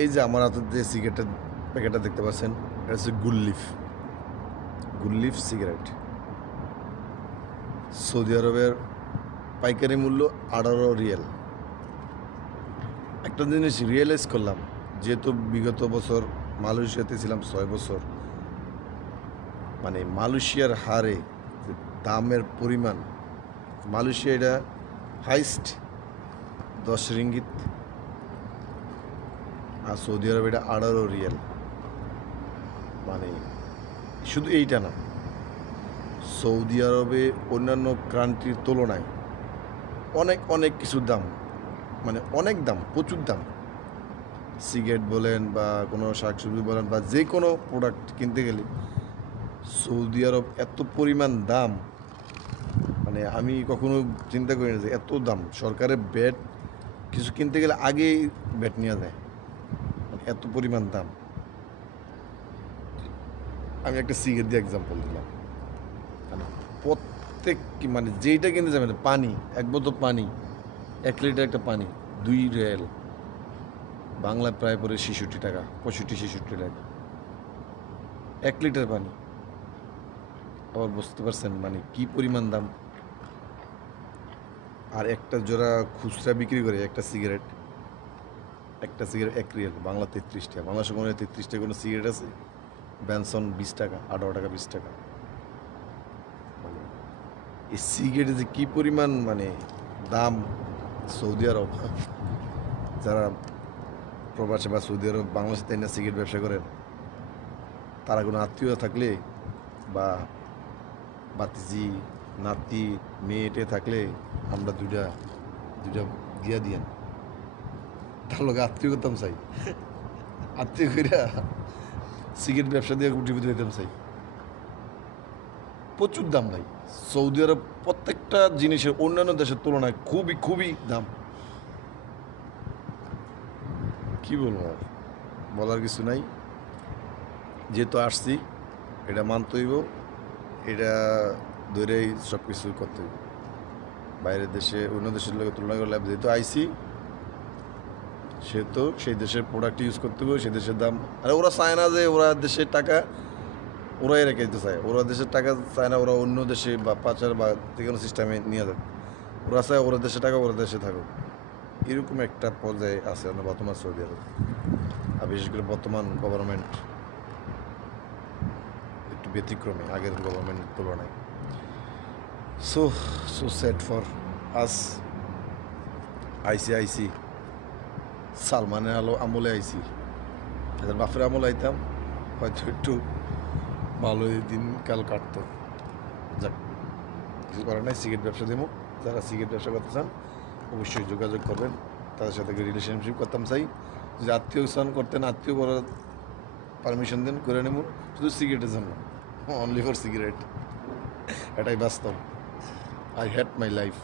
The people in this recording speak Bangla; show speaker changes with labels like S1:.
S1: এই যে আমার হাতে যে সিগারেটের প্যাকেটটা দেখতে পাচ্ছেন, এটা হচ্ছে গুল্লিফ। গুল্লিফ সিগারেট। সৌদি আরবের পাইকারি মূল্য আঠারো রিয়েল। একটা জিনিস রিয়েলাইজ করলাম, যেহেতু বিগত বছর মালয়েশিয়াতে ছিলাম ছয় বছর মানে মালয়েশিয়ার হারে দামের পরিমাণ, মালয়েশিয়া এটা হাইস্ট দশ রিঙ্গিত আর সৌদি আরবে এটা আঠারো রিয়েল। মানে শুধু এইটা না, সৌদি আরবে অন্যান্য কান্ট্রির তুলনায় অনেক অনেক কিছুর দাম মানে অনেক দাম, প্রচুর দাম। সিগারেট বলেন বা কোনো শাকসবজি বলেন বা যে কোনো প্রোডাক্ট কিনতে গেলে সৌদি আরব এত পরিমাণ দাম মানে আমি কখনো চিন্তা করি না যে এত দাম। সরকারের ব্যাট কিছু কিনতে গেলে আগেই ব্যাট নিয়ে যায়। এত পরিমাণ দাম। আমি একটা সিগারেট দিয়ে এক্সাম্পল দিলাম। মানে প্রত্যেক মানে যেইটা কিনতে যাবে না পানি, এক বোতল পানি, এক লিটার একটা পানি, দুই রেল বাংলায় প্রায় পরে ছেষট্টি টাকা, পঁয়ষট্টি, ছেষট্টি টাকা। এক লিটার পানি। আবার বুঝতে পারছেন মানে কি পরিমাণ দাম। আর একটা জোড়া খুচরা বিক্রি করে একটা সিগারেট। একটা সিগারেট এক রিয়াল, বাংলা তেত্রিশ টাকা, বাংলা সময় তেত্রিশ টাকা কোনো সিগারেট আছে? ব্যানসন বিশ টাকা, আঠারো টাকা, বিশ টাকা। মানে এই সিগারেটে যে কী পরিমাণ মানে দাম সৌদি আরব, যারা প্রবাসে বা সৌদি আরব, বাংলাদেশে তাই না সিগারেট ব্যবসা করেন, তারা কোনো আত্মীয় থাকলে বা বাতিজি, নাতি মেয়েটে থাকলে আমরা দুটা দুটা দিয়া দিয়েন। তার লোক আত্মীয় করতাম চাই। আত্মীয় কইরা সিগারেট ব্যবসা দিয়ে গুটিপুটি দিতাম চাই। প্রচুর দাম ভাই। সৌদি আরব প্রত্যেকটা জিনিসের অন্যান্য দেশের তুলনায় খুবই খুবই দাম। কি বলব আর? বলার কিছু নাই। যেহেতু আসছি, এটা মানতে হইব। এটা ধরেই সব কিছু করতে হইব। বাইরের দেশে, অন্য দেশের লোকের তুলনা করলে, যেহেতু আইসি সেহেতু সেই দেশের প্রোডাক্ট ইউজ করতে হবে, সেই দেশের দাম। আর ওরা চায় না যে ওরা দেশের টাকা ওরাই রেখে দিতে চায়। ওরা দেশের টাকা চায় না, ওরা অন্য দেশে বা পাচার বা যে কোনো সিস্টেমে নিয়ে যাবে ওরা চায় ওরা দেশে টাকা, ওরা দেশে থাকুক। এরকম একটা পর্যায়ে আছে আমরা বর্তমান সৌদি আরব। আর বিশেষ করে বর্তমান গভর্নমেন্ট একটু ব্যতিক্রমে, আগের গভর্নমেন্টের তুলনায়। So so set for us I see সালমানের আলো আমলে আইসি এদের বাপের আমলে আইতাম, হয়তো একটু ভালোই দিন কাল কাটতো। যাক, কিছু করার নাই, সিগারেট ব্যবসা দেবো যারা সিগারেট ব্যবসা করতে চান, অবশ্যই যোগাযোগ করবেন। তাদের সাথে রিলেশনশিপ করতাম, চাই। যদি আত্মীয় স্থান করতেন, আত্মীয় করার পারমিশন দেন, করে নেব শুধু সিগারেটের জন্য অনলি ফর সিগারেট এটাই বাস্তব। I hate my life.